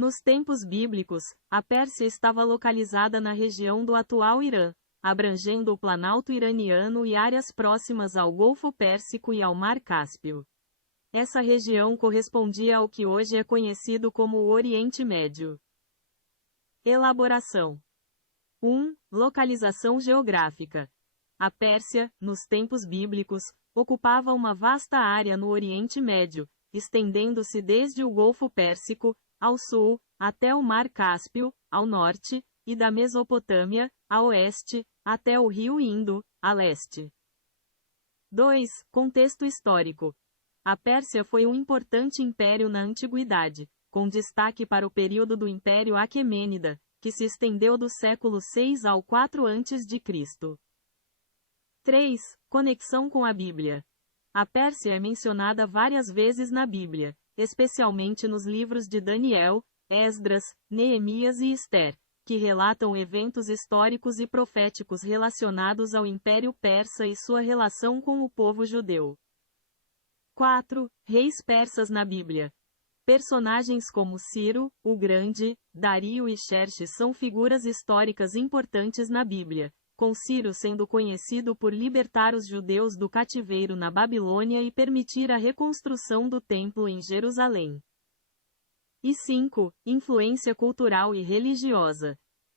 Nos tempos bíblicos, a Pérsia estava localizada na região do atual Irã, abrangendo o Planalto iraniano e áreas próximas ao Golfo Pérsico e ao Mar Cáspio. Essa região correspondia ao que hoje é conhecido como o Oriente Médio. Elaboração. 1. Localização geográfica. A Pérsia, nos tempos bíblicos, ocupava uma vasta área no Oriente Médio, estendendo-se desde o Golfo Pérsico, ao sul, até o Mar Cáspio, ao norte, e da Mesopotâmia, a oeste, até o rio Indo, a leste. 2. Contexto histórico. A Pérsia foi um importante império na antiguidade, com destaque para o período do Império Aquemênida, que se estendeu do século 6 ao 4 a.C. 3. Conexão com a Bíblia. A Pérsia é mencionada várias vezes na Bíblia, especialmente nos livros de Daniel, Esdras, Neemias e Ester, que relatam eventos históricos e proféticos relacionados ao Império Persa e sua relação com o povo judeu. 4. Reis persas na Bíblia. Personagens como Ciro, o Grande, Dario e Xerxes são figuras históricas importantes na Bíblia, com Ciro sendo conhecido por libertar os judeus do cativeiro na Babilônia e permitir a reconstrução do templo em Jerusalém. E 5. Influência cultural e religiosa.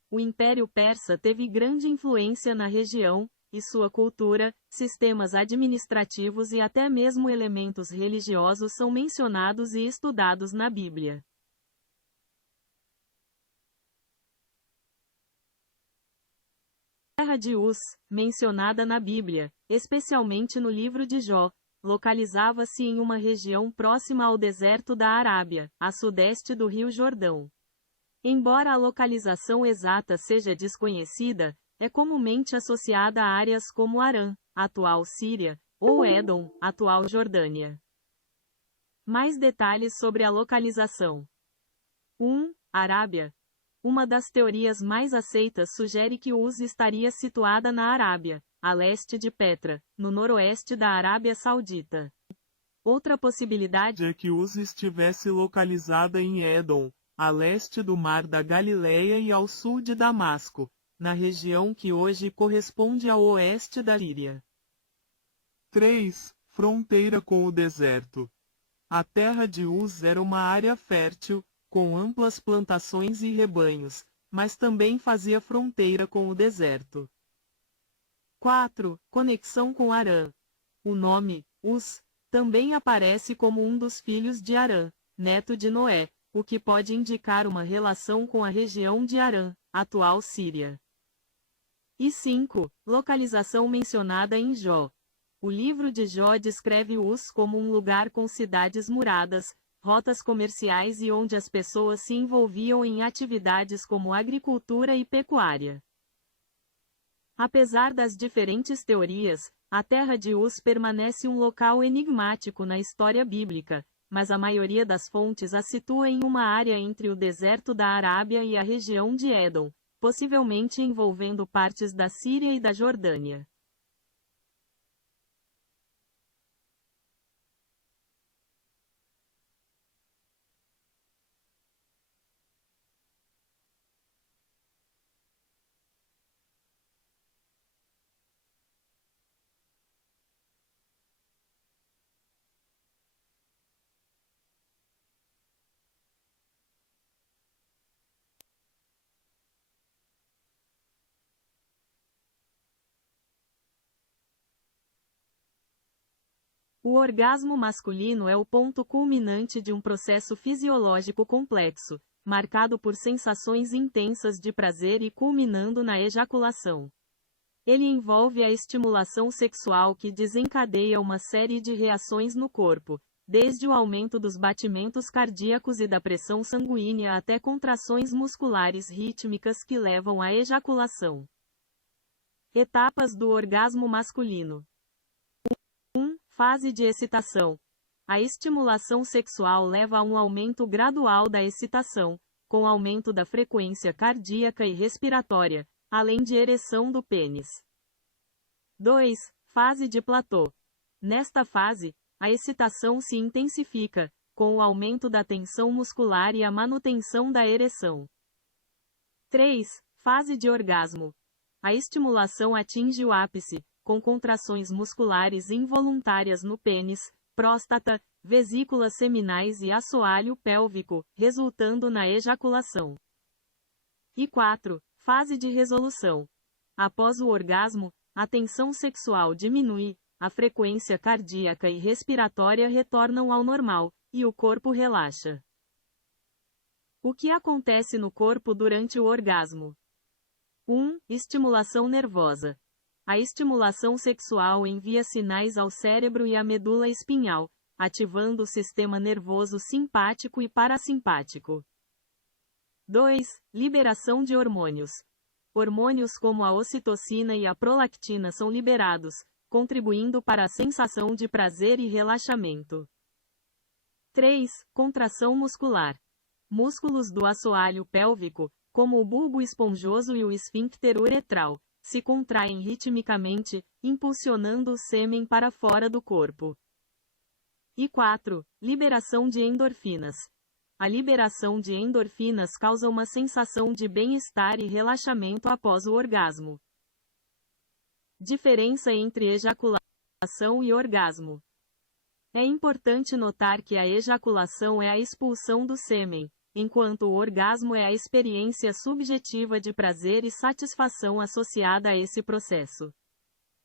O Império Persa teve grande influência na região, e sua cultura, sistemas administrativos e até mesmo elementos religiosos são mencionados e estudados na Bíblia. A terra de Uz, mencionada na Bíblia, especialmente no livro de Jó, localizava-se em uma região próxima ao deserto da Arábia, a sudeste do Rio Jordão. Embora a localização exata seja desconhecida, é comumente associada a áreas como Arã, atual Síria, ou Édom, atual Jordânia. Mais detalhes sobre a localização. 1. Arábia. Uma das teorias mais aceitas sugere que Uz estaria situada na Arábia, a leste de Petra, no noroeste da Arábia Saudita. Outra possibilidade é que Uz estivesse localizada em Édom, a leste do Mar da Galileia e ao sul de Damasco, na região que hoje corresponde ao oeste da Síria. 3. Fronteira com o deserto. A terra de Uz era uma área fértil, com amplas plantações e rebanhos, mas também fazia fronteira com o deserto. 4. Conexão com Arã. O nome, Uz, também aparece como um dos filhos de Arã, neto de Noé, o que pode indicar uma relação com a região de Arã, atual Síria. E 5. Localização mencionada em Jó. O livro de Jó descreve Uz como um lugar com cidades muradas, rotas comerciais e onde as pessoas se envolviam em atividades como agricultura e pecuária. Apesar das diferentes teorias, a terra de Uz permanece um local enigmático na história bíblica, mas a maioria das fontes a situa em uma área entre o deserto da Arábia e a região de Édom, possivelmente envolvendo partes da Síria e da Jordânia. O orgasmo masculino é o ponto culminante de um processo fisiológico complexo, marcado por sensações intensas de prazer e culminando na ejaculação. Ele envolve a estimulação sexual que desencadeia uma série de reações no corpo, desde o aumento dos batimentos cardíacos e da pressão sanguínea até contrações musculares rítmicas que levam à ejaculação. Etapas do orgasmo masculino. 1. Fase de excitação. A estimulação sexual leva a um aumento gradual da excitação, com aumento da frequência cardíaca e respiratória, além de ereção do pênis. 2. Fase de platô. Nesta fase, a excitação se intensifica, com o aumento da tensão muscular e a manutenção da ereção. 3. Fase de orgasmo. A estimulação atinge o ápice, com contrações musculares involuntárias no pênis, próstata, vesículas seminais e assoalho pélvico, resultando na ejaculação. E 4. Fase de resolução. Após o orgasmo, a tensão sexual diminui, a frequência cardíaca e respiratória retornam ao normal, e o corpo relaxa. O que acontece no corpo durante o orgasmo? 1. Estimulação nervosa. A estimulação sexual envia sinais ao cérebro e à medula espinhal, ativando o sistema nervoso simpático e parasimpático. 2. Liberação de hormônios. Hormônios como a ocitocina e a prolactina são liberados, contribuindo para a sensação de prazer e relaxamento. 3. Contração muscular. Músculos do assoalho pélvico, como o bulbo esponjoso e o esfíncter uretral, se contraem ritmicamente, impulsionando o sêmen para fora do corpo. E 4. Liberação de endorfinas. A liberação de endorfinas causa uma sensação de bem-estar e relaxamento após o orgasmo. Diferença entre ejaculação e orgasmo. É importante notar que a ejaculação é a expulsão do sêmen, enquanto o orgasmo é a experiência subjetiva de prazer e satisfação associada a esse processo.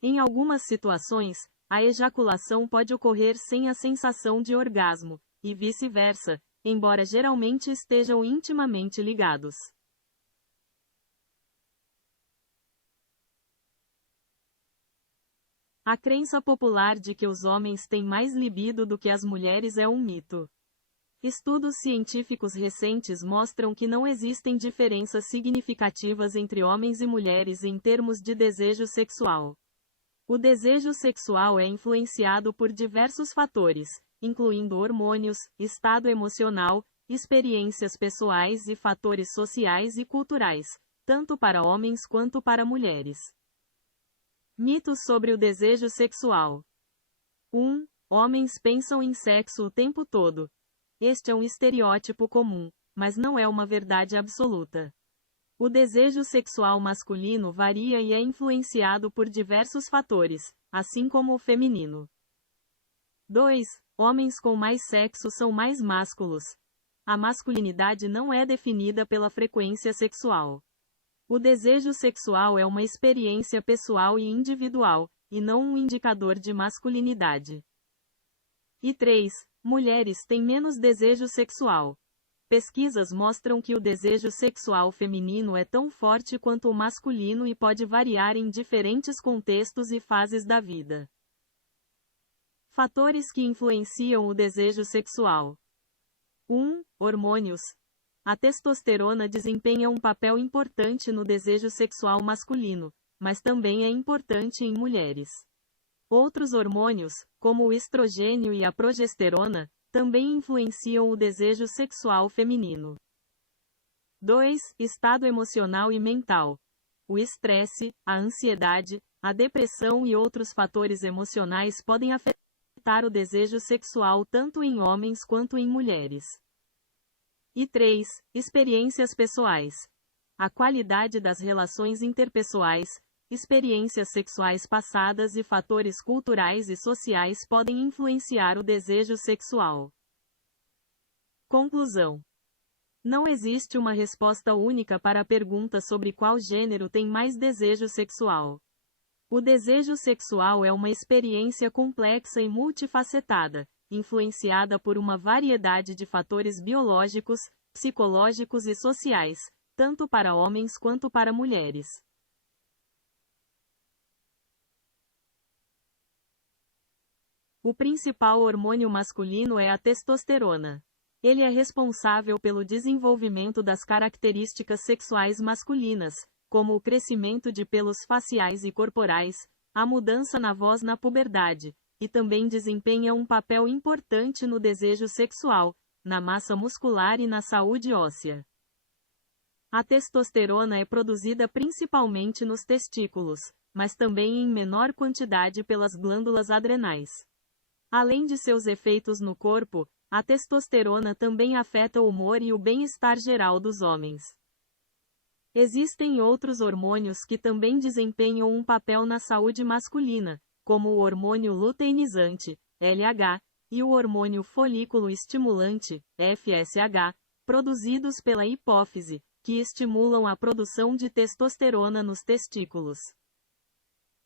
Em algumas situações, a ejaculação pode ocorrer sem a sensação de orgasmo, e vice-versa, embora geralmente estejam intimamente ligados. A crença popular de que os homens têm mais libido do que as mulheres é um mito. Estudos científicos recentes mostram que não existem diferenças significativas entre homens e mulheres em termos de desejo sexual. O desejo sexual é influenciado por diversos fatores, incluindo hormônios, estado emocional, experiências pessoais e fatores sociais e culturais, tanto para homens quanto para mulheres. Mitos sobre o desejo sexual. 1. Homens pensam em sexo o tempo todo. Este é um estereótipo comum, mas não é uma verdade absoluta. O desejo sexual masculino varia e é influenciado por diversos fatores, assim como o feminino. 2. Homens com mais sexo são mais másculos. A masculinidade não é definida pela frequência sexual. O desejo sexual é uma experiência pessoal e individual, e não um indicador de masculinidade. E 3. Mulheres têm menos desejo sexual. Pesquisas mostram que o desejo sexual feminino é tão forte quanto o masculino e pode variar em diferentes contextos e fases da vida. Fatores que influenciam o desejo sexual. 1. Hormônios. A testosterona desempenha um papel importante no desejo sexual masculino, mas também é importante em mulheres. Outros hormônios, como o estrogênio e a progesterona, também influenciam o desejo sexual feminino. 2. Estado emocional e mental. O estresse, a ansiedade, a depressão e outros fatores emocionais podem afetar o desejo sexual tanto em homens quanto em mulheres. E 3. Experiências pessoais. A qualidade das relações interpessoais, experiências sexuais passadas e fatores culturais e sociais podem influenciar o desejo sexual. Conclusão. Não existe uma resposta única para a pergunta sobre qual gênero tem mais desejo sexual. O desejo sexual é uma experiência complexa e multifacetada, influenciada por uma variedade de fatores biológicos, psicológicos e sociais, tanto para homens quanto para mulheres. O principal hormônio masculino é a testosterona. Ele é responsável pelo desenvolvimento das características sexuais masculinas, como o crescimento de pelos faciais e corporais, a mudança na voz na puberdade, e também desempenha um papel importante no desejo sexual, na massa muscular e na saúde óssea. A testosterona é produzida principalmente nos testículos, mas também em menor quantidade pelas glândulas adrenais. Além de seus efeitos no corpo, A testosterona também afeta o humor e o bem-estar geral dos homens. Existem outros hormônios que também desempenham um papel na saúde masculina, como o hormônio luteinizante, LH, e o hormônio folículo estimulante, FSH, produzidos pela hipófise, que estimulam a produção de testosterona nos testículos.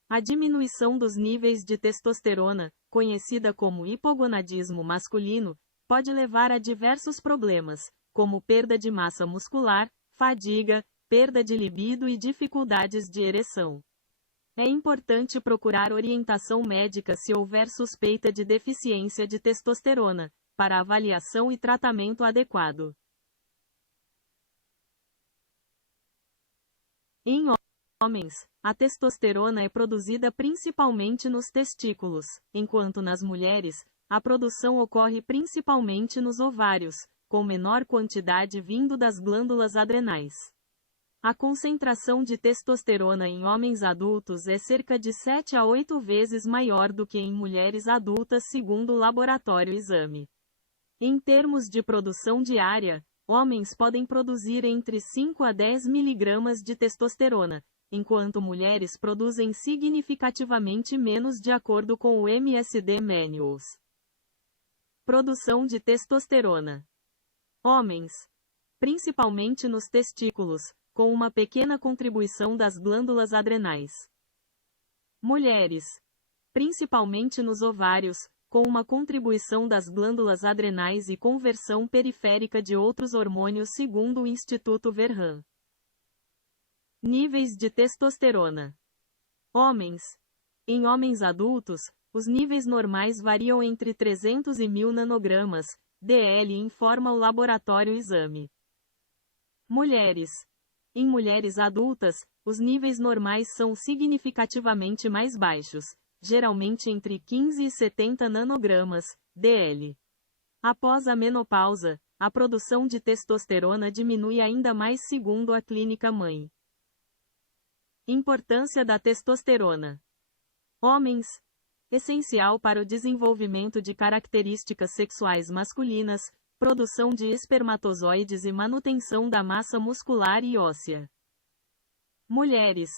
A diminuição dos níveis de testosterona, conhecida como hipogonadismo masculino, pode levar a diversos problemas, como perda de massa muscular, fadiga, perda de libido e dificuldades de ereção. É importante procurar orientação médica se houver suspeita de deficiência de testosterona, para avaliação e tratamento adequado. Em homens, a testosterona é produzida principalmente nos testículos, enquanto nas mulheres, a produção ocorre principalmente nos ovários, com menor quantidade vindo das glândulas adrenais. A concentração de testosterona em homens adultos é cerca de 7 a 8 vezes maior do que em mulheres adultas segundo o laboratório exame. Em termos de produção diária, homens podem produzir entre 5 a 10 mg de testosterona, enquanto mulheres produzem significativamente menos de acordo com o MSD Manuals. Produção de testosterona. Homens, principalmente nos testículos, com uma pequena contribuição das glândulas adrenais. Mulheres, principalmente nos ovários, com uma contribuição das glândulas adrenais e conversão periférica de outros hormônios segundo o Instituto Verham. Níveis de testosterona. Homens. Em homens adultos, os níveis normais variam entre 300 e 1000 nanogramas, DL, informa o laboratório exame. Mulheres. Em mulheres adultas, os níveis normais são significativamente mais baixos, geralmente entre 15 e 70 nanogramas, DL. Após a menopausa, a produção de testosterona diminui ainda mais segundo a clínica mãe. Importância da testosterona. Homens. Essencial para o desenvolvimento de características sexuais masculinas, produção de espermatozoides e manutenção da massa muscular e óssea. Mulheres.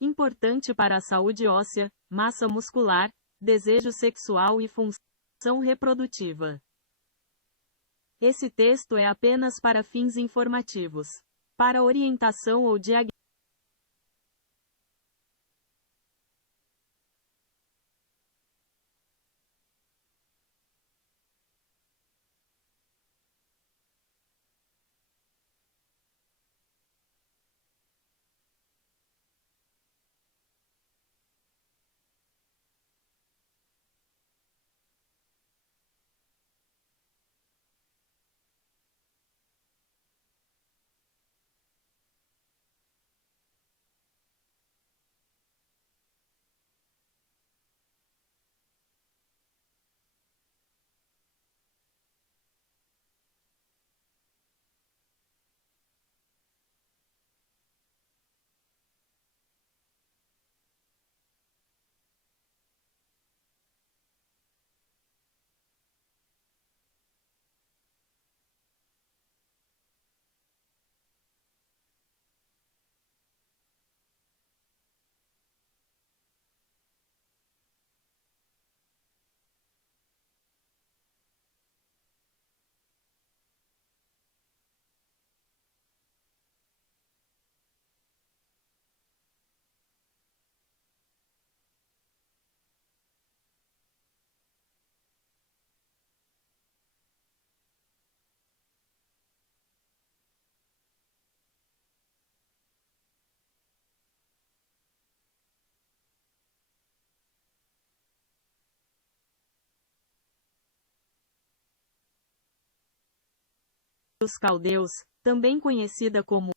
Importante para a saúde óssea, massa muscular, desejo sexual e função reprodutiva. Esse texto é apenas para fins informativos. Para orientação ou diagnóstico dos caldeus, também conhecida como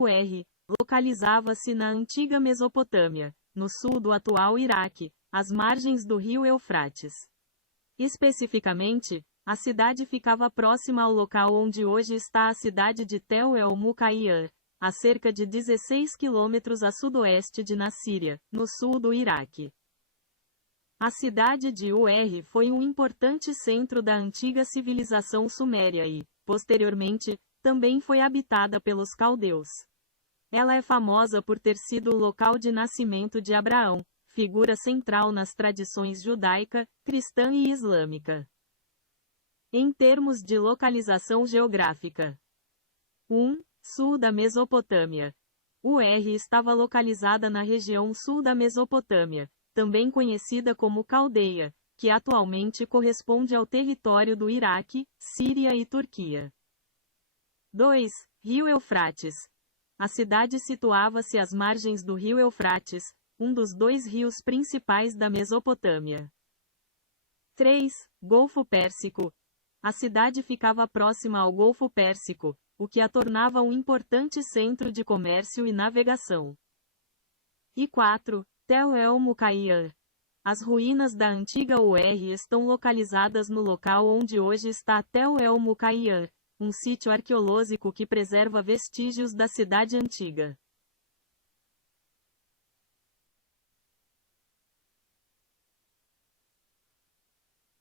R, localizava-se na antiga Mesopotâmia, no sul do atual Iraque, às margens do rio Eufrates. Especificamente, a cidade ficava próxima ao local onde hoje está a cidade de Tel el-Muqayyir, a cerca de 16 quilômetros a sudoeste de Nassíria, no sul do Iraque. A cidade de Ur foi um importante centro da antiga civilização suméria e, posteriormente, também foi habitada pelos caldeus. Ela é famosa por ter sido o local de nascimento de Abraão, figura central nas tradições judaica, cristã e islâmica. Em termos de localização geográfica. 1. Sul da Mesopotâmia. Ur estava localizada na região sul da Mesopotâmia, também conhecida como Caldeia, que atualmente corresponde ao território do Iraque, Síria e Turquia. 2. Rio Eufrates. A cidade situava-se às margens do rio Eufrates, um dos dois rios principais da Mesopotâmia. 3. Golfo Pérsico. A cidade ficava próxima ao Golfo Pérsico, o que a tornava um importante centro de comércio e navegação. E 4. Tel el-Muqayyan. As ruínas da antiga Ur estão localizadas no local onde hoje está Tel el-Muqayyan, um sítio arqueológico que preserva vestígios da cidade antiga.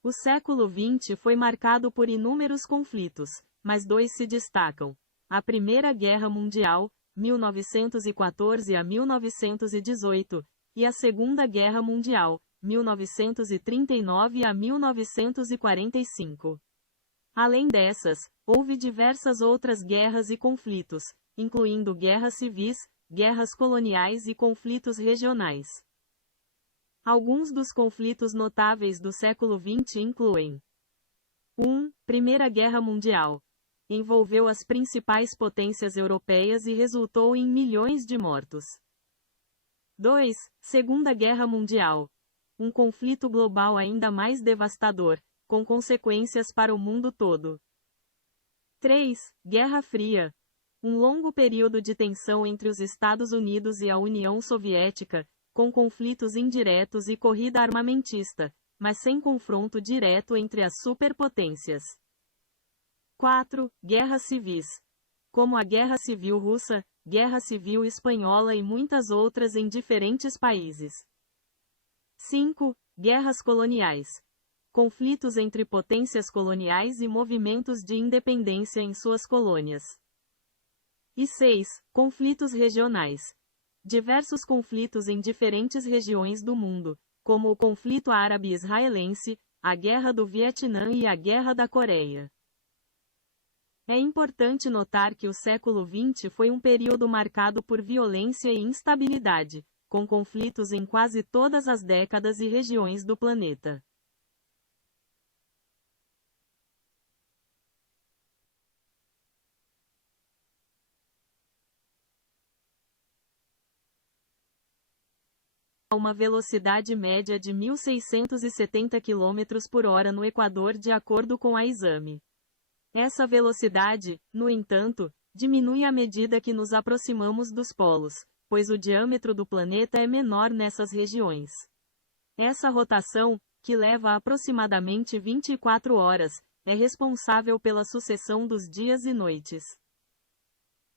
O século XX foi marcado por inúmeros conflitos, mas dois se destacam. A Primeira Guerra Mundial, 1914 a 1918, e a Segunda Guerra Mundial, 1939 a 1945. Além dessas, houve diversas outras guerras e conflitos, incluindo guerras civis, guerras coloniais e conflitos regionais. Alguns dos conflitos notáveis do século XX incluem: 1. Primeira Guerra Mundial. Envolveu as principais potências europeias e resultou em milhões de mortos. 2. Segunda Guerra Mundial. Um conflito global ainda mais devastador, com consequências para o mundo todo. 3. Guerra Fria. Um longo período de tensão entre os Estados Unidos e a União Soviética, com conflitos indiretos e corrida armamentista, mas sem confronto direto entre as superpotências. 4. Guerras civis. Como a Guerra Civil Russa, Guerra Civil Espanhola e muitas outras em diferentes países. 5. Guerras coloniais. Conflitos entre potências coloniais e movimentos de independência em suas colônias. E 6. Conflitos regionais. Diversos conflitos em diferentes regiões do mundo, como o conflito árabe-israelense, a Guerra do Vietnã e a Guerra da Coreia. É importante notar que o século XX foi um período marcado por violência e instabilidade, com conflitos em quase todas as décadas e regiões do planeta. A uma velocidade média de 1.670 km por hora no Equador de acordo com a exame. Essa velocidade, no entanto, diminui à medida que nos aproximamos dos polos, pois o diâmetro do planeta é menor nessas regiões. Essa rotação, que leva aproximadamente 24 horas, é responsável pela sucessão dos dias e noites.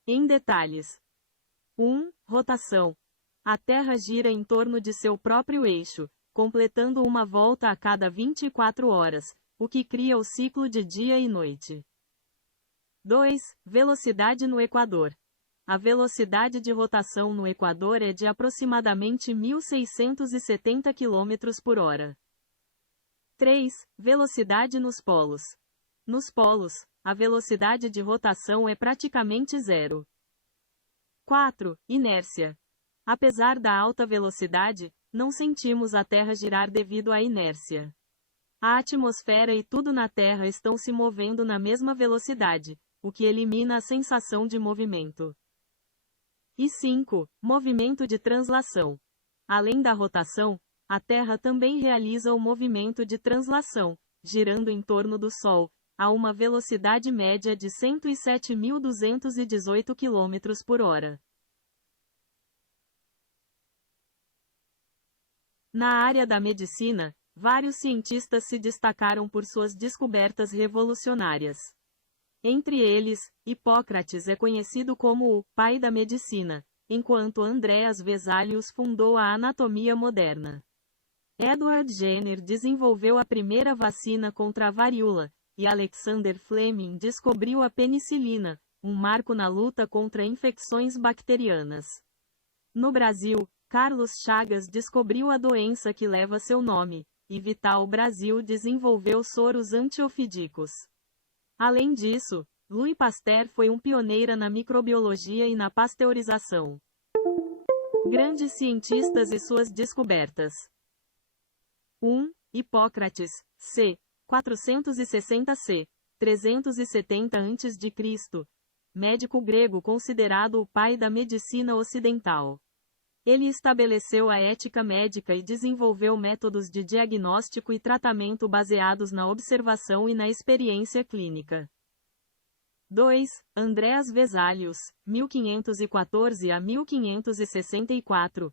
Em detalhes. 1. Rotação. A Terra gira em torno de seu próprio eixo, completando uma volta a cada 24 horas, o que cria o ciclo de dia e noite. 2. Velocidade no Equador. A velocidade de rotação no Equador é de aproximadamente 1.670 km por hora. 3. Velocidade nos polos. Nos polos, a velocidade de rotação é praticamente zero. 4. Inércia. Apesar da alta velocidade, não sentimos a Terra girar devido à inércia. A atmosfera e tudo na Terra estão se movendo na mesma velocidade, o que elimina a sensação de movimento. E 5. Movimento de translação. Além da rotação, a Terra também realiza o movimento de translação, girando em torno do Sol, a uma velocidade média de 107.218 km por hora. Na área da medicina, vários cientistas se destacaram por suas descobertas revolucionárias. Entre eles, Hipócrates é conhecido como o pai da medicina, enquanto Andreas Vesalius fundou a anatomia moderna. Edward Jenner desenvolveu a primeira vacina contra a varíola, e Alexander Fleming descobriu a penicilina, um marco na luta contra infecções bacterianas. No Brasil, Carlos Chagas descobriu a doença que leva seu nome, e Vital Brasil desenvolveu soros antiofídicos. Além disso, Louis Pasteur foi um pioneiro na microbiologia e na pasteurização. Grandes cientistas e suas descobertas. 1. Hipócrates, c. 460 c. 370 a.C., médico grego considerado o pai da medicina ocidental. Ele estabeleceu a ética médica e desenvolveu métodos de diagnóstico e tratamento baseados na observação e na experiência clínica. 2. Andreas Vesalius, 1514 a 1564,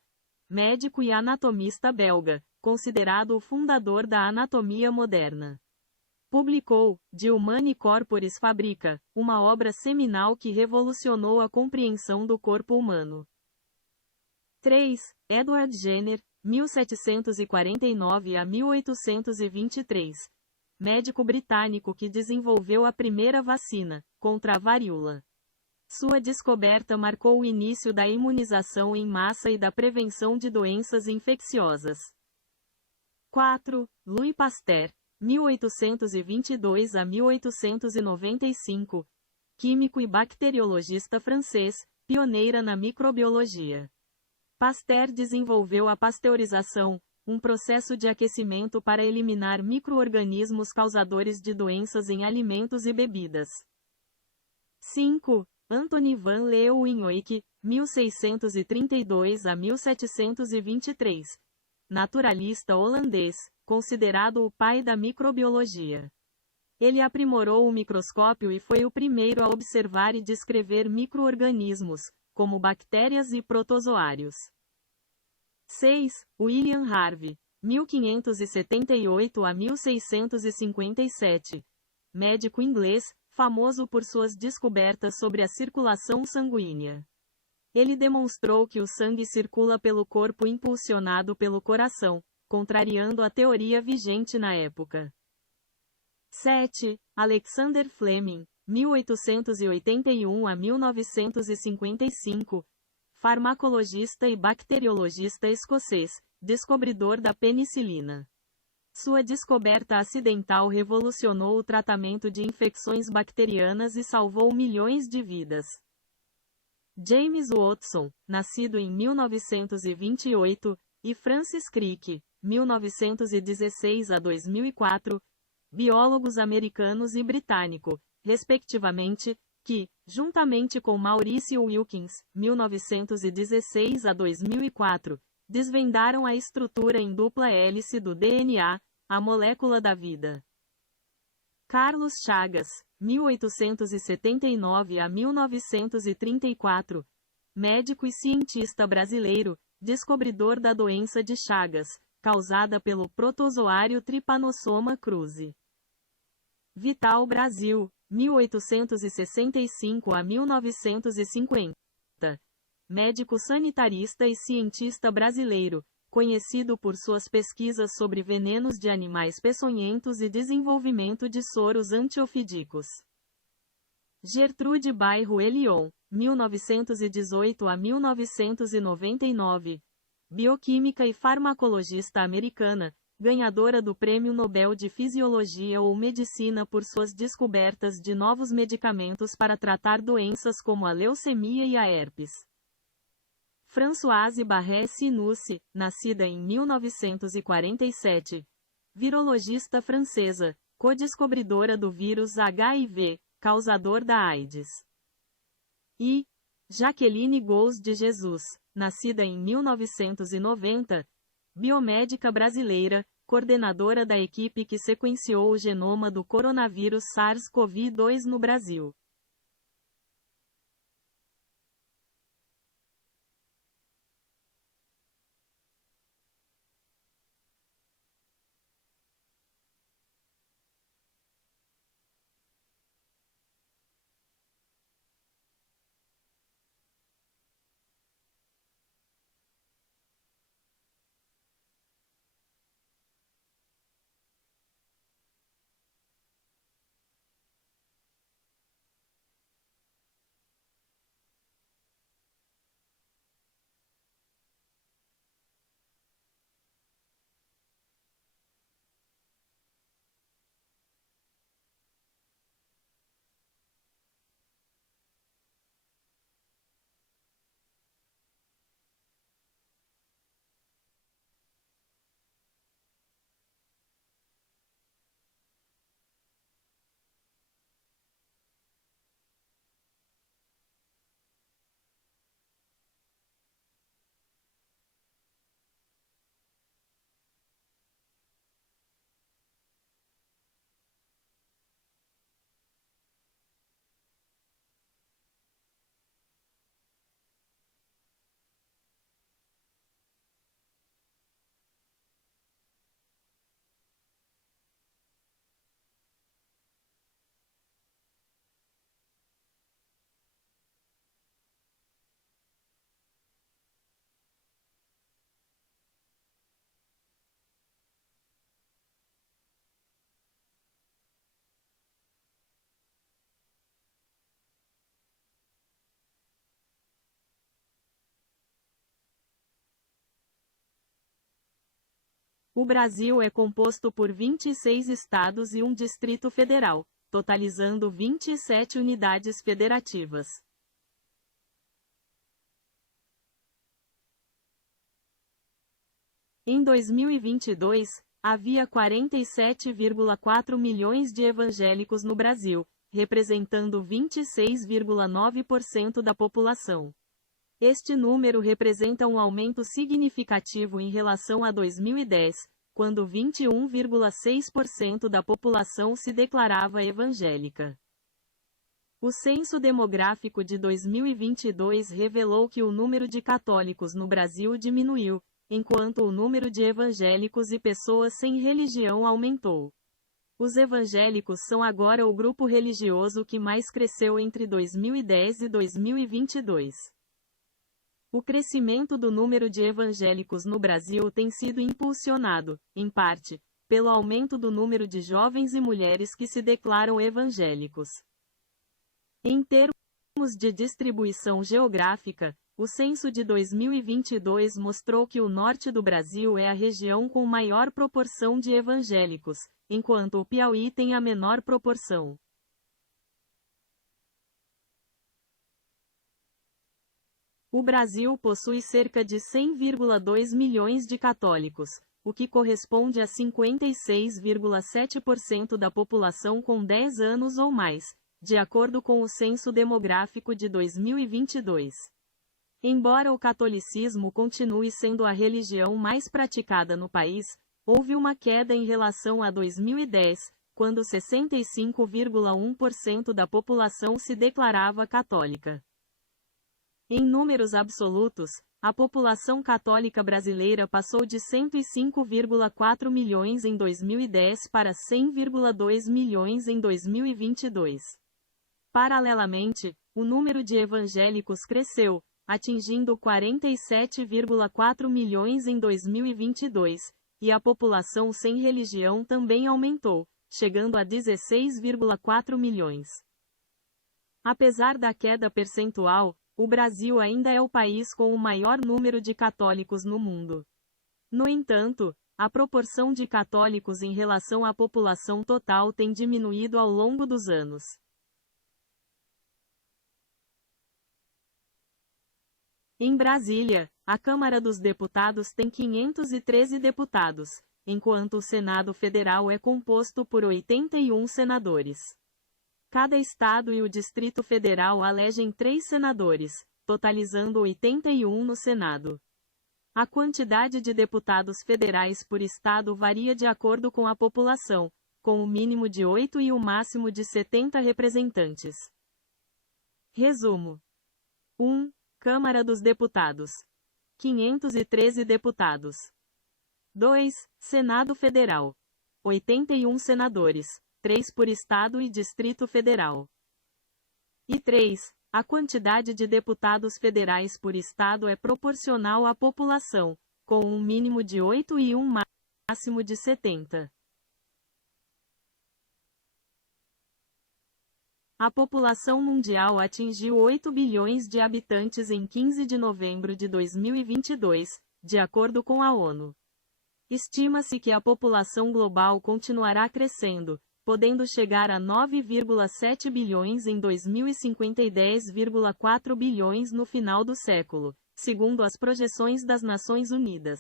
médico e anatomista belga, considerado o fundador da anatomia moderna. Publicou De Humani Corporis Fabrica, uma obra seminal que revolucionou a compreensão do corpo humano. 3. Edward Jenner, 1749 a 1823, médico britânico que desenvolveu a primeira vacina contra a varíola. Sua descoberta marcou o início da imunização em massa e da prevenção de doenças infecciosas. 4. Louis Pasteur, 1822 a 1895, químico e bacteriologista francês, pioneira na microbiologia. Pasteur desenvolveu a pasteurização, um processo de aquecimento para eliminar micro-organismos causadores de doenças em alimentos e bebidas. 5. Anthony van Leeuwenhoek, 1632 a 1723, naturalista holandês, considerado o pai da microbiologia. Ele aprimorou o microscópio e foi o primeiro a observar e descrever micro-organismos, como bactérias e protozoários. 6. William Harvey, 1578 a 1657, médico inglês, famoso por suas descobertas sobre a circulação sanguínea. Ele demonstrou que o sangue circula pelo corpo impulsionado pelo coração, contrariando a teoria vigente na época. 7. Alexander Fleming, 1881 a 1955, farmacologista e bacteriologista escocês, descobridor da penicilina. Sua descoberta acidental revolucionou o tratamento de infecções bacterianas e salvou milhões de vidas. James Watson, nascido em 1928, e Francis Crick, 1916 a 2004, biólogos americanos e britânico, respectivamente, que, juntamente com Maurice Wilkins, 1916 a 2004, desvendaram a estrutura em dupla hélice do DNA, a molécula da vida. Carlos Chagas, 1879 a 1934, médico e cientista brasileiro, descobridor da doença de Chagas, causada pelo protozoário Trypanosoma cruzi. Vital Brasil, 1865 a 1950, médico sanitarista e cientista brasileiro, conhecido por suas pesquisas sobre venenos de animais peçonhentos e desenvolvimento de soros antiofídicos. Gertrude Bairro Elion, 1918 a 1999, bioquímica e farmacologista americana, ganhadora do Prêmio Nobel de Fisiologia ou Medicina por suas descobertas de novos medicamentos para tratar doenças como a leucemia e a herpes. Françoise Barré-Sinoussi, nascida em 1947, virologista francesa, co-descobridora do vírus HIV, causador da AIDS. E Jaqueline Gous de Jesus, nascida em 1990, biomédica brasileira, coordenadora da equipe que sequenciou o genoma do coronavírus SARS-CoV-2 no Brasil. O Brasil é composto por 26 estados e um Distrito Federal, totalizando 27 unidades federativas. Em 2022, havia 47,4 milhões de evangélicos no Brasil, representando 26,9% da população. Este número representa um aumento significativo em relação a 2010, quando 21,6% da população se declarava evangélica. O censo demográfico de 2022 revelou que o número de católicos no Brasil diminuiu, enquanto o número de evangélicos e pessoas sem religião aumentou. Os evangélicos são agora o grupo religioso que mais cresceu entre 2010 e 2022. O crescimento do número de evangélicos no Brasil tem sido impulsionado, em parte, pelo aumento do número de jovens e mulheres que se declaram evangélicos. Em termos de distribuição geográfica, o censo de 2022 mostrou que o norte do Brasil é a região com maior proporção de evangélicos, enquanto o Piauí tem a menor proporção. O Brasil possui cerca de 100,2 milhões de católicos, o que corresponde a 56,7% da população com 10 anos ou mais, de acordo com o Censo Demográfico de 2022. Embora o catolicismo continue sendo a religião mais praticada no país, houve uma queda em relação a 2010, quando 65,1% da população se declarava católica. Em números absolutos, a população católica brasileira passou de 105,4 milhões em 2010 para 100,2 milhões em 2022. Paralelamente, o número de evangélicos cresceu, atingindo 47,4 milhões em 2022, e a população sem religião também aumentou, chegando a 16,4 milhões. Apesar da queda percentual, o Brasil ainda é o país com o maior número de católicos no mundo. No entanto, a proporção de católicos em relação à população total tem diminuído ao longo dos anos. Em Brasília, a Câmara dos Deputados tem 513 deputados, enquanto o Senado Federal é composto por 81 senadores. Cada estado e o Distrito Federal elegem 3 senadores, totalizando 81 no Senado. A quantidade de deputados federais por estado varia de acordo com a população, com o mínimo de 8 e o máximo de 70 representantes. Resumo: 1. Câmara dos Deputados. 513 deputados. 2. Senado Federal. 81 senadores, 3 por Estado e Distrito Federal. E 3. A quantidade de deputados federais por Estado é proporcional à população, com um mínimo de 8 e um máximo de 70. A população mundial atingiu 8 bilhões de habitantes em 15 de novembro de 2022, de acordo com a ONU. Estima-se que a população global continuará crescendo, podendo chegar a 9,7 bilhões em 2050 e 10,4 bilhões no final do século, segundo as projeções das Nações Unidas.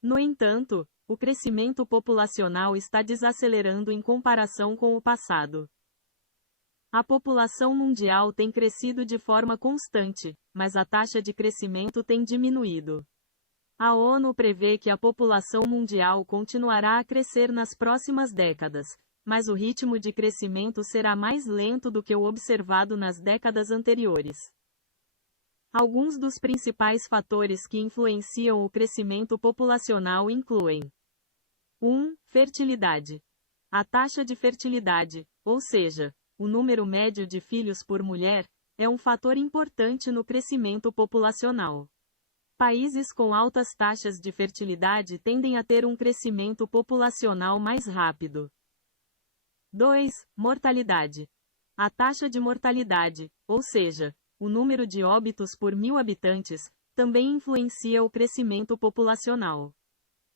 No entanto, o crescimento populacional está desacelerando em comparação com o passado. A população mundial tem crescido de forma constante, mas a taxa de crescimento tem diminuído. A ONU prevê que a população mundial continuará a crescer nas próximas décadas, mas o ritmo de crescimento será mais lento do que o observado nas décadas anteriores. Alguns dos principais fatores que influenciam o crescimento populacional incluem: 1. Fertilidade. A taxa de fertilidade, ou seja, o número médio de filhos por mulher, é um fator importante no crescimento populacional. Países com altas taxas de fertilidade tendem a ter um crescimento populacional mais rápido. 2. Mortalidade. A taxa de mortalidade, ou seja, o número de óbitos por 1.000 habitantes, também influencia o crescimento populacional.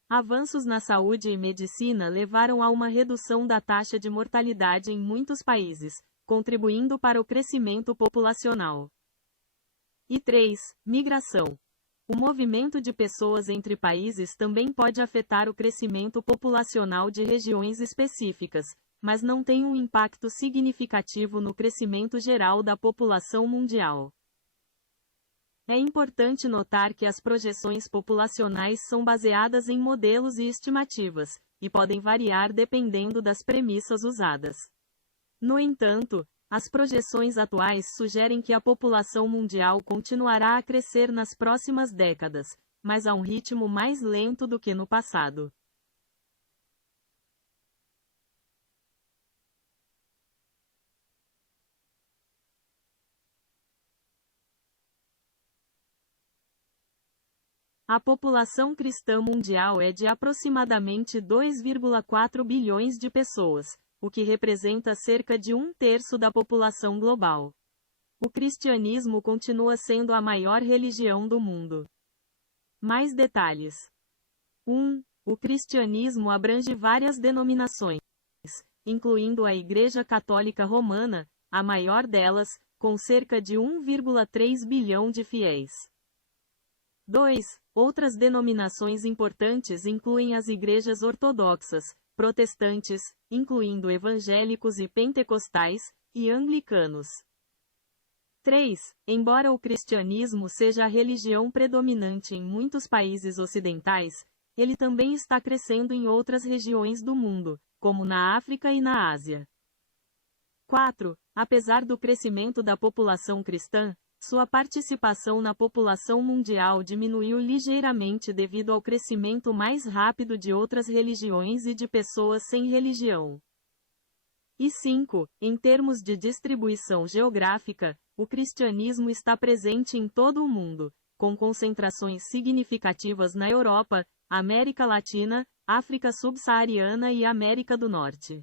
Avanços na saúde e medicina levaram a uma redução da taxa de mortalidade em muitos países, contribuindo para o crescimento populacional. E 3. Migração. O movimento de pessoas entre países também pode afetar o crescimento populacional de regiões específicas, mas não tem um impacto significativo no crescimento geral da população mundial. É importante notar que as projeções populacionais são baseadas em modelos e estimativas, e podem variar dependendo das premissas usadas. No entanto, as projeções atuais sugerem que a população mundial continuará a crescer nas próximas décadas, mas a um ritmo mais lento do que no passado. A população cristã mundial é de aproximadamente 2,4 bilhões de pessoas, o que representa cerca de 1/3 da população global. O cristianismo continua sendo a maior religião do mundo. Mais detalhes. 1. O cristianismo abrange várias denominações, incluindo a Igreja Católica Romana, a maior delas, com cerca de 1,3 bilhão de fiéis. 2. Outras denominações importantes incluem as igrejas ortodoxas, protestantes, incluindo evangélicos e pentecostais, e anglicanos. 3. Embora o cristianismo seja a religião predominante em muitos países ocidentais, ele também está crescendo em outras regiões do mundo, como na África e na Ásia. 4. Apesar do crescimento da população cristã, sua participação na população mundial diminuiu ligeiramente devido ao crescimento mais rápido de outras religiões e de pessoas sem religião. E 5. Em termos de distribuição geográfica, o cristianismo está presente em todo o mundo, com concentrações significativas na Europa, América Latina, África subsaariana e América do Norte.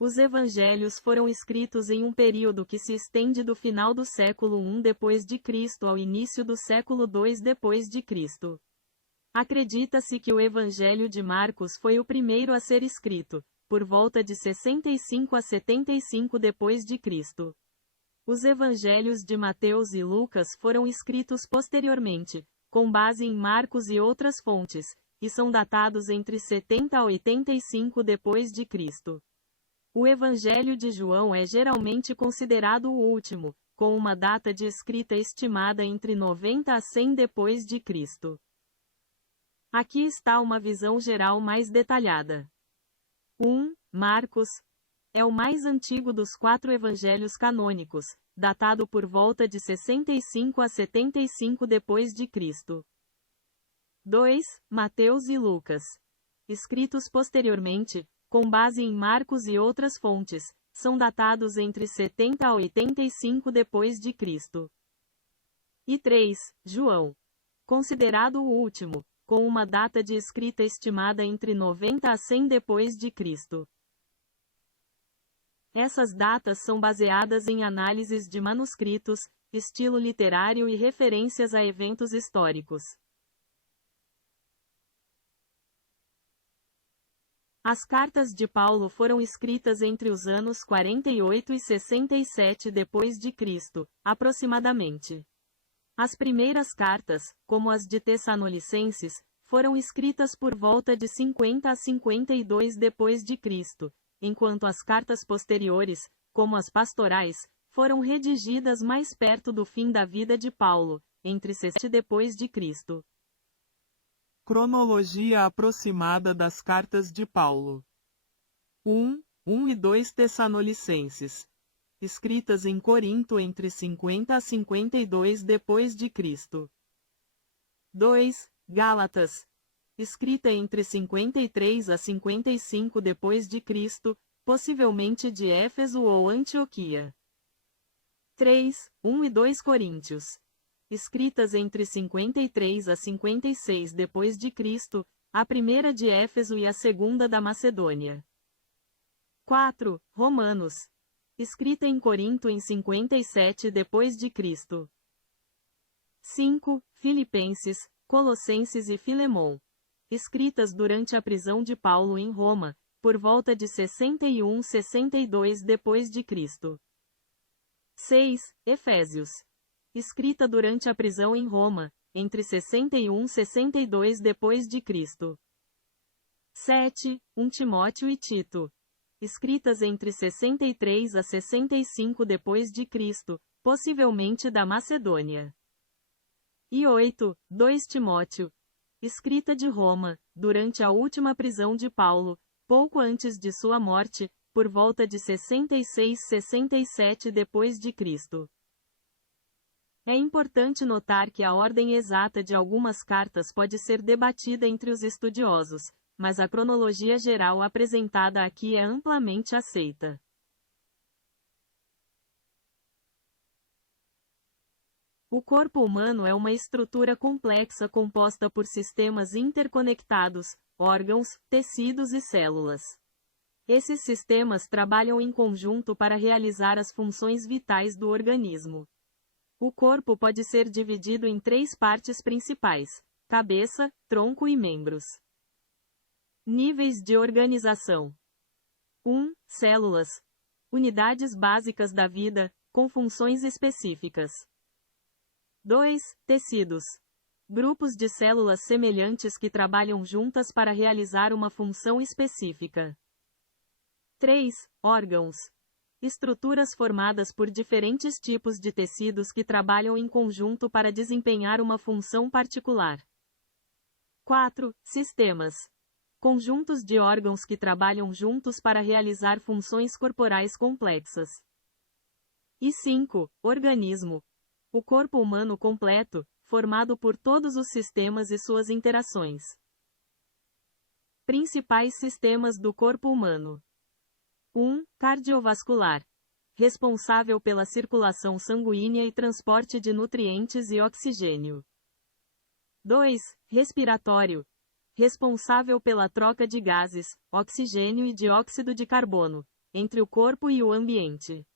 Os evangelhos foram escritos em um período que se estende do final do século I d.C. ao início do século II d.C. Acredita-se que o Evangelho de Marcos foi o primeiro a ser escrito, por volta de 65 a 75 d.C. Os evangelhos de Mateus e Lucas foram escritos posteriormente, com base em Marcos e outras fontes, e são datados entre 70 a 85 d.C. O Evangelho de João é geralmente considerado o último, com uma data de escrita estimada entre 90 a 100 d.C. Aqui está uma visão geral mais detalhada. 1. Marcos é o mais antigo dos 4 evangelhos canônicos, datado por volta de 65 a 75 d.C. 2. Mateus e Lucas, escritos posteriormente, com base em Marcos e outras fontes, são datados entre 70 a 85 d.C. E 3. João, considerado o último, com uma data de escrita estimada entre 90 a 100 d.C. Essas datas são baseadas em análises de manuscritos, estilo literário e referências a eventos históricos. As cartas de Paulo foram escritas entre os anos 48 e 67 d.C., aproximadamente. As primeiras cartas, como as de Tessalonicenses, foram escritas por volta de 50 a 52 d.C., enquanto as cartas posteriores, como as pastorais, foram redigidas mais perto do fim da vida de Paulo, entre 60 d.C. Cronologia aproximada das cartas de Paulo. 1 e 2 Tessalonicenses. Escritas em Corinto entre 50 a 52 d.C. 2. Gálatas. Escrita entre 53 a 55 d.C., possivelmente de Éfeso ou Antioquia. 3. 1 e 2 Coríntios. escritas entre 53 a 56 d.C., a primeira de Éfeso e a segunda da Macedônia. 4. Romanos, escrita em Corinto em 57 d.C. 5. Filipenses, Colossenses e Filemon, escritas durante a prisão de Paulo em Roma, por volta de 61-62 d.C. 6. Efésios, escrita durante a prisão em Roma, entre 61 e 62 d.C. 7. 1 Timóteo e Tito, escritas entre 63 a 65 d.C., possivelmente da Macedônia. E 8. 2 Timóteo, escrita de Roma, durante a última prisão de Paulo, pouco antes de sua morte, por volta de 66-67 d.C. É importante notar que a ordem exata de algumas cartas pode ser debatida entre os estudiosos, mas a cronologia geral apresentada aqui é amplamente aceita. O corpo humano é uma estrutura complexa composta por sistemas interconectados, órgãos, tecidos e células. Esses sistemas trabalham em conjunto para realizar as funções vitais do organismo. O corpo pode ser dividido em 3 partes principais: cabeça, tronco e membros. Níveis de organização. 1. Células. Unidades básicas da vida, com funções específicas. 2. Tecidos. Grupos de células semelhantes que trabalham juntas para realizar uma função específica. 3. Órgãos. Estruturas formadas por diferentes tipos de tecidos que trabalham em conjunto para desempenhar uma função particular. 4. Sistemas. Conjuntos de órgãos que trabalham juntos para realizar funções corporais complexas. E 5. Organismo. O corpo humano completo, formado por todos os sistemas e suas interações. Principais sistemas do corpo humano. 1. Cardiovascular. Responsável pela circulação sanguínea e transporte de nutrientes e oxigênio. 2. Respiratório. Responsável pela troca de gases, oxigênio e dióxido de carbono, entre o corpo e o ambiente.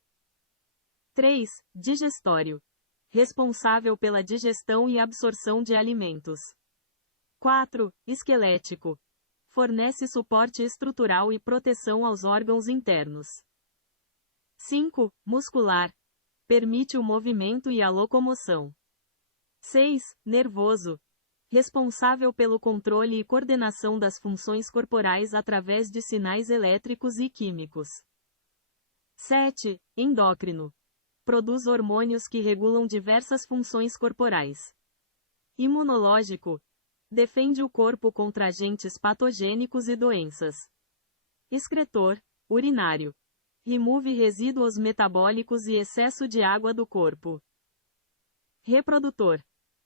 3. Digestório. Responsável pela digestão e absorção de alimentos. 4. Esquelético. Fornece suporte estrutural e proteção aos órgãos internos. 5. Muscular. Permite o movimento e a locomoção. 6. Nervoso. Responsável pelo controle e coordenação das funções corporais através de sinais elétricos e químicos. 7. Endócrino. Produz hormônios que regulam diversas funções corporais. Imunológico. Defende o corpo contra agentes patogênicos e doenças. Excretor, urinário. Remove resíduos metabólicos e excesso de água do corpo. Reprodutor.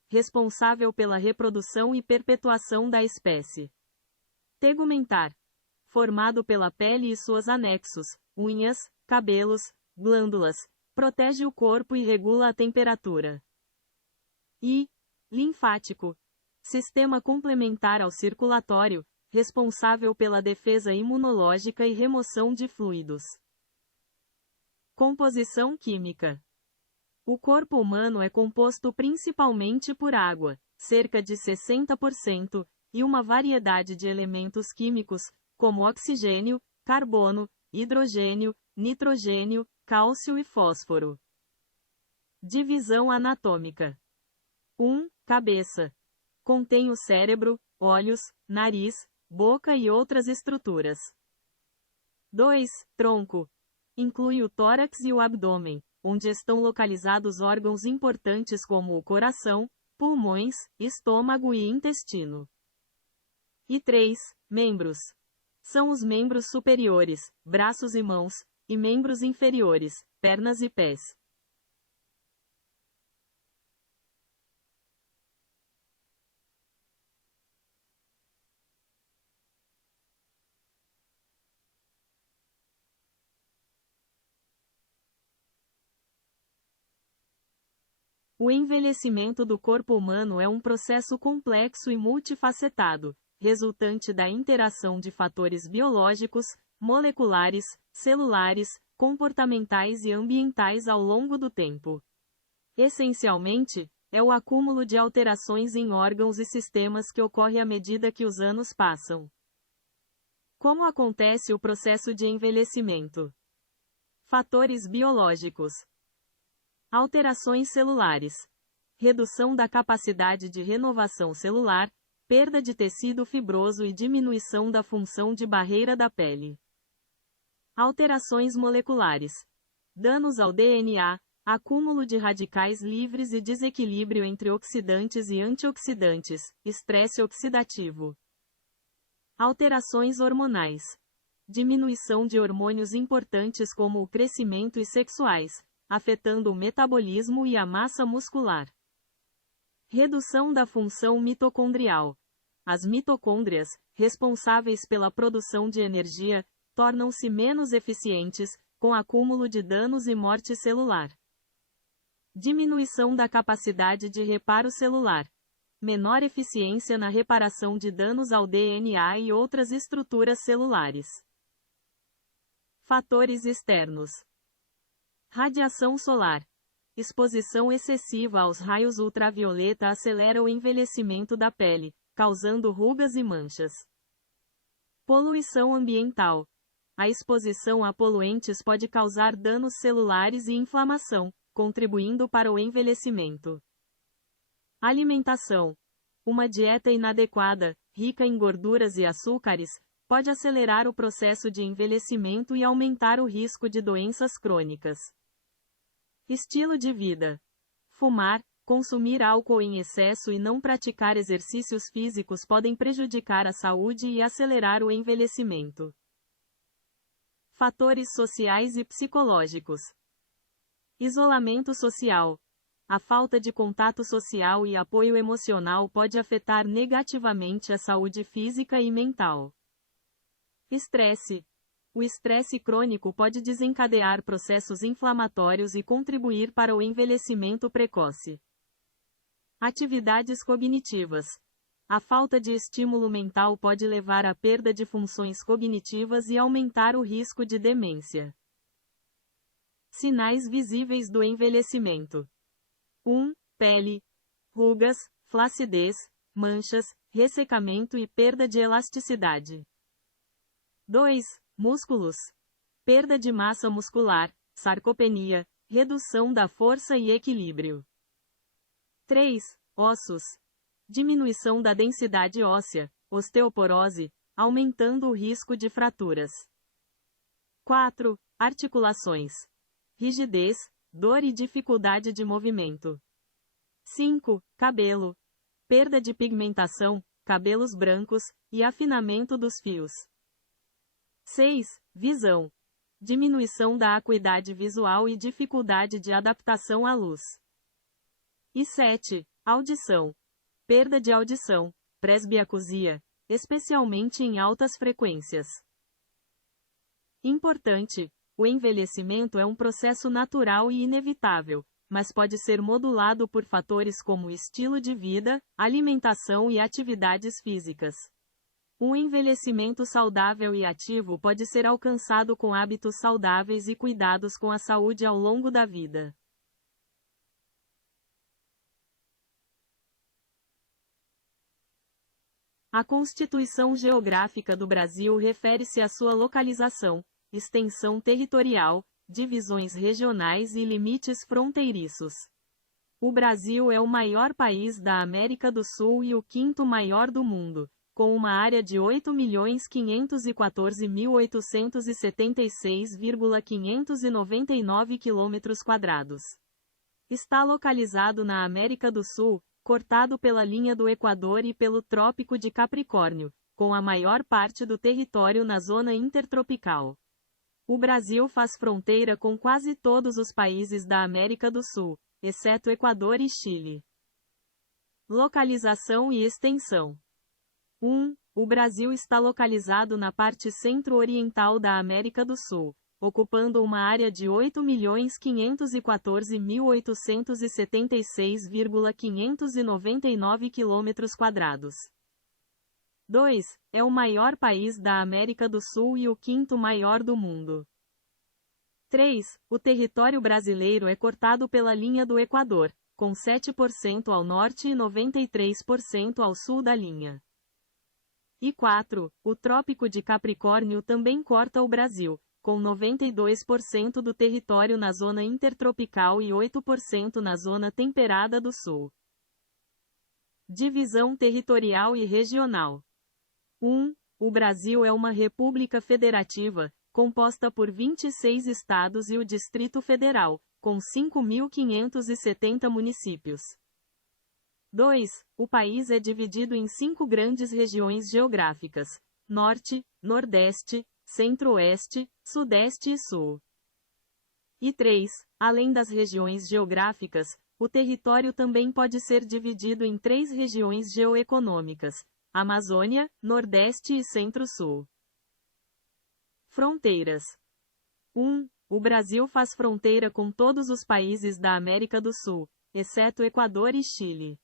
Responsável pela reprodução e perpetuação da espécie. Tegumentar. Formado pela pele e seus anexos, unhas, cabelos, glândulas, protege o corpo e regula a temperatura. E linfático. Sistema complementar ao circulatório, responsável pela defesa imunológica e remoção de fluidos. Composição química. O corpo humano é composto principalmente por água, cerca de 60%, e uma variedade de elementos químicos, como oxigênio, carbono, hidrogênio, nitrogênio, cálcio e fósforo. Divisão anatômica. 1. Cabeça. Contém o cérebro, olhos, nariz, boca e outras estruturas. 2. Tronco. Inclui o tórax e o abdômen, onde estão localizados órgãos importantes como o coração, pulmões, estômago e intestino. E 3. Membros. São os membros superiores, braços e mãos, e membros inferiores, pernas e pés. O envelhecimento do corpo humano é um processo complexo e multifacetado, resultante da interação de fatores biológicos, moleculares, celulares, comportamentais e ambientais ao longo do tempo. Essencialmente, é o acúmulo de alterações em órgãos e sistemas que ocorre à medida que os anos passam. Como acontece o processo de envelhecimento? Fatores biológicos. Alterações celulares. Redução da capacidade de renovação celular, perda de tecido fibroso e diminuição da função de barreira da pele. Alterações moleculares. Danos ao DNA, acúmulo de radicais livres e desequilíbrio entre oxidantes e antioxidantes, estresse oxidativo. Alterações hormonais. Diminuição de hormônios importantes como o crescimento e sexuais, afetando o metabolismo e a massa muscular. Redução da função mitocondrial. As mitocôndrias, responsáveis pela produção de energia, tornam-se menos eficientes, com acúmulo de danos e morte celular. Diminuição da capacidade de reparo celular. Menor eficiência na reparação de danos ao DNA e outras estruturas celulares. Fatores externos. Radiação solar. Exposição excessiva aos raios ultravioleta acelera o envelhecimento da pele, causando rugas e manchas. Poluição ambiental. A exposição a poluentes pode causar danos celulares e inflamação, contribuindo para o envelhecimento. Alimentação. Uma dieta inadequada, rica em gorduras e açúcares, pode acelerar o processo de envelhecimento e aumentar o risco de doenças crônicas. Estilo de vida. Fumar, consumir álcool em excesso e não praticar exercícios físicos podem prejudicar a saúde e acelerar o envelhecimento. Fatores sociais e psicológicos. Isolamento social. A falta de contato social e apoio emocional pode afetar negativamente a saúde física e mental. Estresse. O estresse crônico pode desencadear processos inflamatórios e contribuir para o envelhecimento precoce. Atividades cognitivas. A falta de estímulo mental pode levar à perda de funções cognitivas e aumentar o risco de demência. Sinais visíveis do envelhecimento. 1. Pele. Rugas, flacidez, manchas, ressecamento e perda de elasticidade. 2. Músculos. Perda de massa muscular, sarcopenia, redução da força e equilíbrio. 3. Ossos. Diminuição da densidade óssea, osteoporose, aumentando o risco de fraturas. 4. Articulações. Rigidez, dor e dificuldade de movimento. 5. Cabelo. Perda de pigmentação, cabelos brancos, e afinamento dos fios. 6. Visão. Diminuição da acuidade visual e dificuldade de adaptação à luz. E 7. Audição. Perda de audição, presbiacusia, especialmente em altas frequências. Importante: o envelhecimento é um processo natural e inevitável, mas pode ser modulado por fatores como estilo de vida, alimentação e atividades físicas. Um envelhecimento saudável e ativo pode ser alcançado com hábitos saudáveis e cuidados com a saúde ao longo da vida. A Constituição Geográfica do Brasil refere-se à sua localização, extensão territorial, divisões regionais e limites fronteiriços. O Brasil é o maior país da América do Sul e o quinto maior do mundo, com uma área de 8.514.876,599 km². Está localizado na América do Sul, cortado pela linha do Equador e pelo Trópico de Capricórnio, com a maior parte do território na zona intertropical. O Brasil faz fronteira com quase todos os países da América do Sul, exceto Equador e Chile. Localização e extensão. 1. O Brasil está localizado na parte centro-oriental da América do Sul, ocupando uma área de 8.514.876,599 km². 2. É o maior país da América do Sul e o quinto maior do mundo. 3. O território brasileiro é cortado pela linha do Equador, com 7% ao norte e 93% ao sul da linha. E 4. O Trópico de Capricórnio também corta o Brasil, com 92% do território na zona intertropical e 8% na zona temperada do sul. Divisão territorial e regional. 1. O Brasil é uma república federativa, composta por 26 estados e o Distrito Federal, com 5.570 municípios. 2. O país é dividido em 5 grandes regiões geográficas: Norte, Nordeste, Centro-Oeste, Sudeste e Sul. E 3. Além das regiões geográficas, o território também pode ser dividido em 3 regiões geoeconômicas: Amazônia, Nordeste e Centro-Sul. Fronteiras. 1. O Brasil faz fronteira com todos os países da América do Sul, exceto Equador e Chile.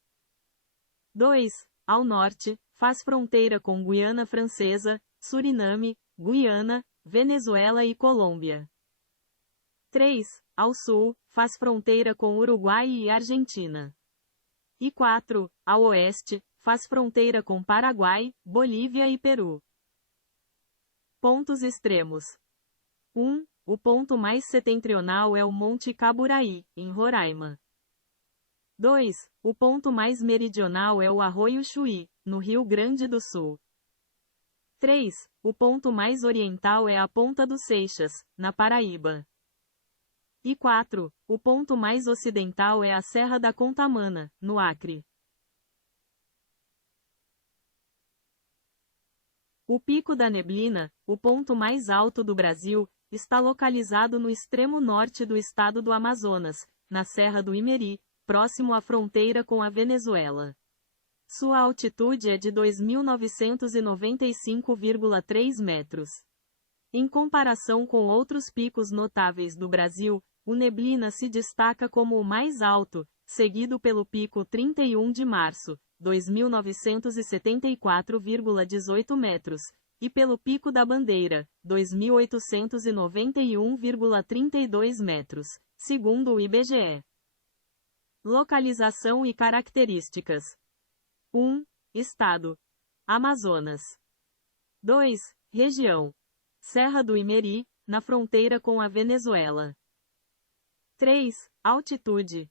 2. Ao norte, faz fronteira com Guiana Francesa, Suriname, Guiana, Venezuela e Colômbia. 3. Ao sul, faz fronteira com Uruguai e Argentina. E 4. Ao oeste, faz fronteira com Paraguai, Bolívia e Peru. Pontos extremos. 1. O ponto mais setentrional é o Monte Caburaí, em Roraima. 2. O ponto mais meridional é o Arroio Chuí, no Rio Grande do Sul. 3. O ponto mais oriental é a Ponta dos Seixas, na Paraíba. E 4. O ponto mais ocidental é a Serra da Contamana, no Acre. O Pico da Neblina, o ponto mais alto do Brasil, está localizado no extremo norte do estado do Amazonas, na Serra do Imeri, próximo à fronteira com a Venezuela. Sua altitude é de 2.995,3 metros. Em comparação com outros picos notáveis do Brasil, o Neblina se destaca como o mais alto, seguido pelo Pico 31 de Março, 2.974,18 metros, e pelo Pico da Bandeira, 2.891,32 metros, segundo o IBGE. Localização e características. 1. Estado: Amazonas. 2. Região: Serra do Imeri, na fronteira com a Venezuela. 3. Altitude: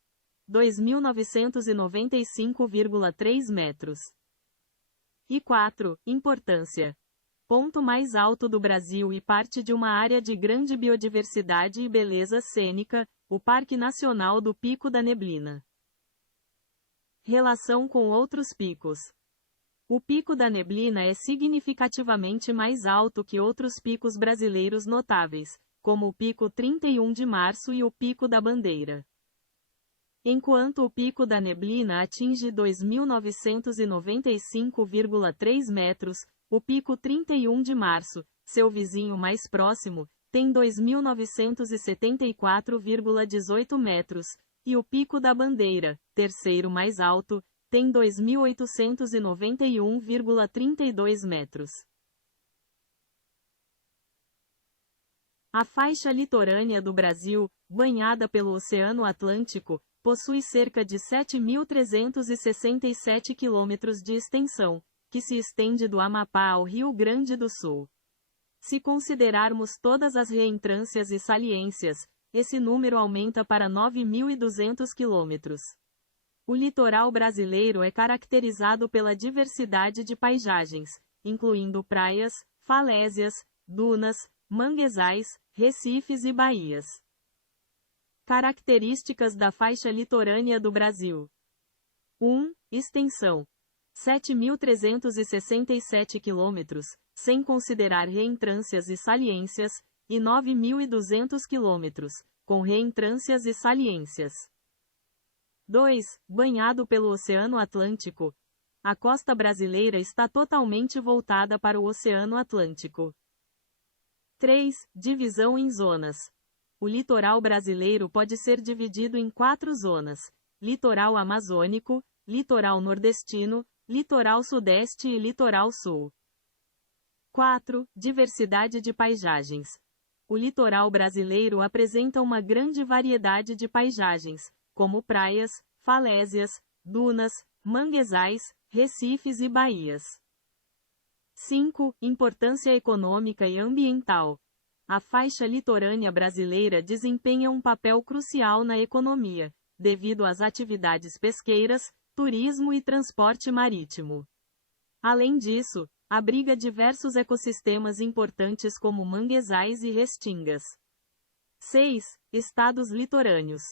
2.995,3 metros. E 4. Importância: ponto mais alto do Brasil e parte de uma área de grande biodiversidade e beleza cênica, o Parque Nacional do Pico da Neblina. Relação com outros picos. O Pico da Neblina é significativamente mais alto que outros picos brasileiros notáveis, como o Pico 31 de Março e o Pico da Bandeira. Enquanto o Pico da Neblina atinge 2.995,3 metros, o Pico 31 de Março, seu vizinho mais próximo, tem 2.974,18 metros, e o Pico da Bandeira, terceiro mais alto, tem 2.891,32 metros. A faixa litorânea do Brasil, banhada pelo Oceano Atlântico, possui cerca de 7.367 quilômetros de extensão, que se estende do Amapá ao Rio Grande do Sul. Se considerarmos todas as reentrâncias e saliências, esse número aumenta para 9.200 quilômetros. O litoral brasileiro é caracterizado pela diversidade de paisagens, incluindo praias, falésias, dunas, manguezais, recifes e baías. Características da faixa litorânea do Brasil. 1. Extensão: 7.367 quilômetros, sem considerar reentrâncias e saliências, e 9.200 quilômetros, com reentrâncias e saliências. 2. Banhado pelo Oceano Atlântico. A costa brasileira está totalmente voltada para o Oceano Atlântico. 3. Divisão em zonas. O litoral brasileiro pode ser dividido em 4 zonas: litoral amazônico, litoral nordestino, litoral sudeste e litoral sul. 4. Diversidade de paisagens. O litoral brasileiro apresenta uma grande variedade de paisagens, como praias, falésias, dunas, manguezais, recifes e baías. 5. Importância econômica e ambiental. A faixa litorânea brasileira desempenha um papel crucial na economia, devido às atividades pesqueiras, turismo e transporte marítimo. Além disso, abriga diversos ecossistemas importantes como manguezais e restingas. 6. Estados litorâneos.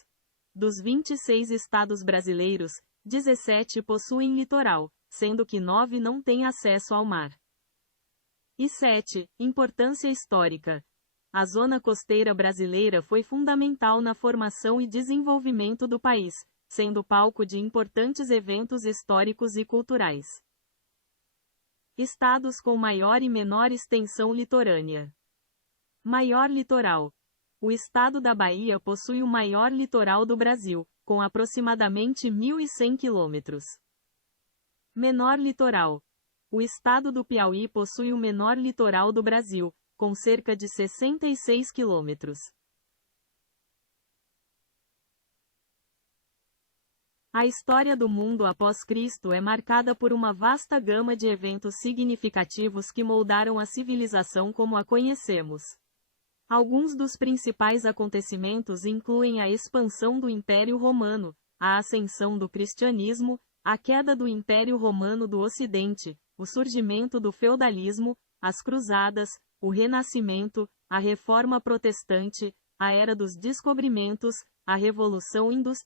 Dos 26 estados brasileiros, 17 possuem litoral, sendo que 9 não têm acesso ao mar. E 7. Importância histórica. A zona costeira brasileira foi fundamental na formação e desenvolvimento do país, sendo palco de importantes eventos históricos e culturais. Estados com maior e menor extensão litorânea. Maior litoral. O estado da Bahia possui o maior litoral do Brasil, com aproximadamente 1.100 quilômetros. Menor litoral. O estado do Piauí possui o menor litoral do Brasil, com cerca de 66 quilômetros. A história do mundo após Cristo é marcada por uma vasta gama de eventos significativos que moldaram a civilização como a conhecemos. Alguns dos principais acontecimentos incluem a expansão do Império Romano, a ascensão do cristianismo, a queda do Império Romano do Ocidente, o surgimento do feudalismo, as cruzadas, o Renascimento, a Reforma Protestante, a Era dos Descobrimentos, a Revolução Industrial.